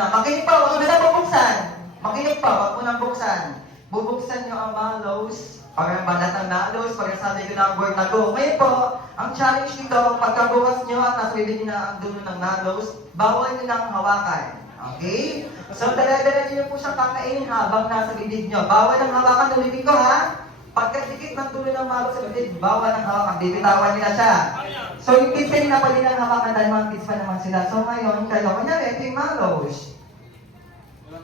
muna. Makinig pa, huwag mo na bubuksan. Makinig pa, huwag mo na buksan. Bubuksan nyo ang mallows, or ang balat ng mallows, pag nasabi ko na ang word na go. Ngayon po, ang challenge nito, pagkabukas nyo at nasa bibig nyo na ang dulo ng mallows, bawal nyo nang hawakan. Okay? So, dala-dala nyo po siyang kakainin habang nasa bibig nyo. Bawal ang hawakan ng bibig ko, ha? Pagkadikit ng dulo ng mallows sa bibig, bawal ang hawakan. Bibitawan nila siya. So, yung kids kayo na pwede lang hawakan dahil mga kids pa naman sila. So, ngayon, kayo, kunyari, ito yung mallows.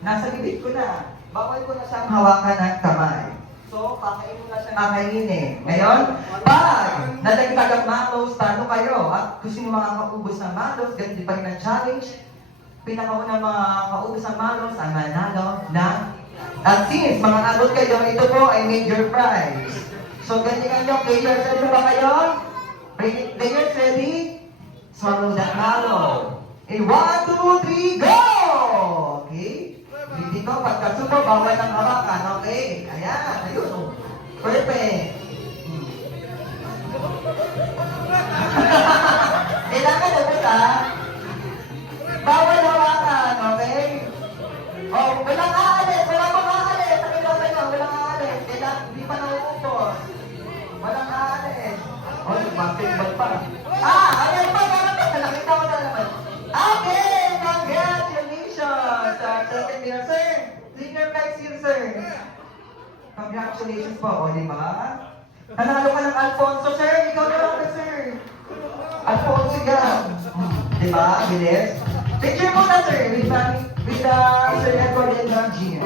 Nasa bibig ko na. Bawal ko na siyang hawakan ng kamay. So, kakainin ko na siyang kakainin. Ngayon, pag nadagdag ang mallows, talo kayo. At kung sino makakaubos ng mallows, ganun din pa rin ang challenge. Pinakaunang mga kaubos ng mallows ang manalo ng... At since mga abot kayo, ito po ay major prize. So, ganyan nyo, players, ready ba kayo? Players, ready? Swallow that mallow. In 1, 2, 3, go! Okay? Hindi ko, pagkasuko, bawal ng hawakan. Okay? Ayan, ayun. Oh. Perfect. Kailangan ubos, ha? Bawal hawakan, okay? Oh, walang aalis, walang aalis. Sa kailangan kayo, walang aalis. Kailangan, hindi pa nauubos. Walang aalis. Oh, nag-basketball pa. Ayan pa, nakita ko na naman. Okay, congratulations! Second year, sir. Senior prize here, sir. Congratulations po, o, di ba? Nanalo ka ng Alfonso, sir. Ikaw na lang, sir. Alfonso ka. Di ba? Bilis. Picture muna, sir, with Sir Edward and John Jr.